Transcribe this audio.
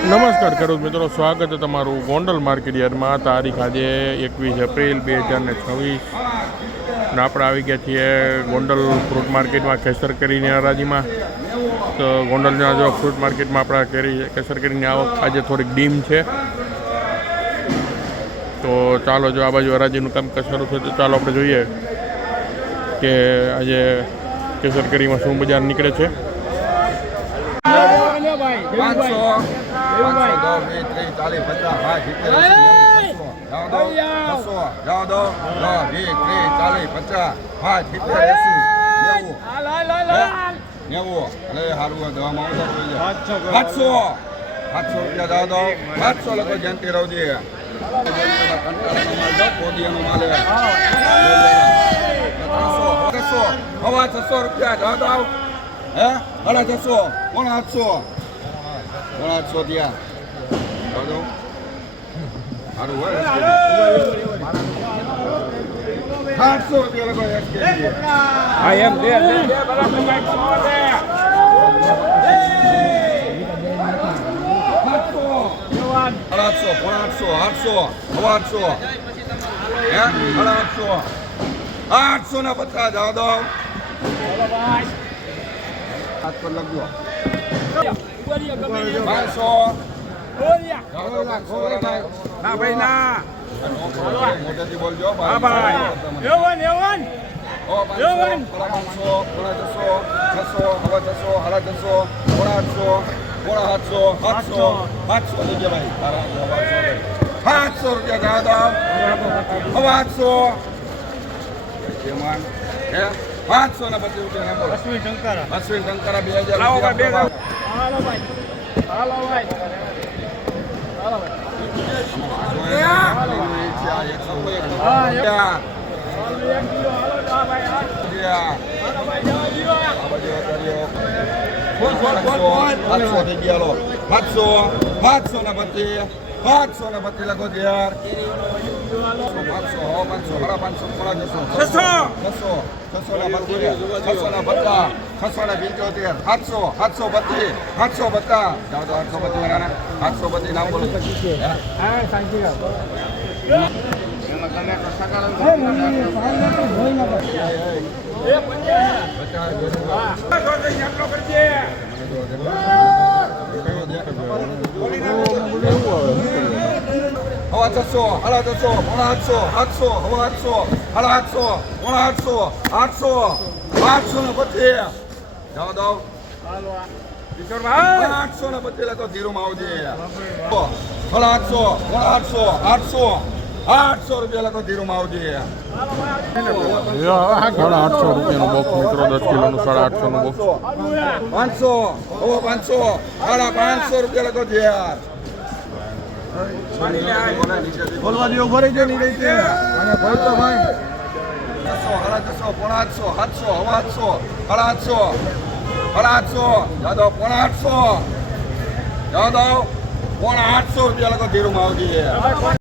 નમસ્કાર ખેડૂત મિત્રો, સ્વાગત છે તમારું ગોંડલ માર્કેટ યાર્ડમાં. તારીખ આજે 21 એપ્રિલ 2026 ને આપણે આવી ગયા છીએ ગોંડલ ફ્રૂટ માર્કેટમાં કેસર કેરીની હરાજીમાં. તો ગોંડલના જો ફ્રૂટ માર્કેટમાં આપણા કેસર કેરીની આવક આજે થોડીક ડીમ છે. તો ચાલો, જો આ બાજુ હરાજીનું કામકાજ શરૂ થયું તો ચાલો આપણે જોઈએ કે આજે કેસર કેરીમાં શું બજાર નીકળે છે. 850 જાવ દો. 7 પર લખજો. 500 ના ભાઈ ના મોટેથી બોલજો. હા ભાઈ 500 રૂપિયા જાવ દો. 500 ને 25 રૂપિયા. અશ્વિન ટંકારા 2000. ધીરું માં આવજે. 800 રૂપિયા લખો. ધીરું માં આવજે. 850 રૂપિયાનું બોક્સ મિત્રો, 10 કિલોનું 850 નું બોક્સ. 500 500 રૂપિયા લખો. યાર બોલવા દો. ભરી છે નહીં રહી અને ભાઈ તો ભાઈ 600 800 700 800 800 જાદવ 800 રૂપિયા લખો. ધીરું માં આવજે.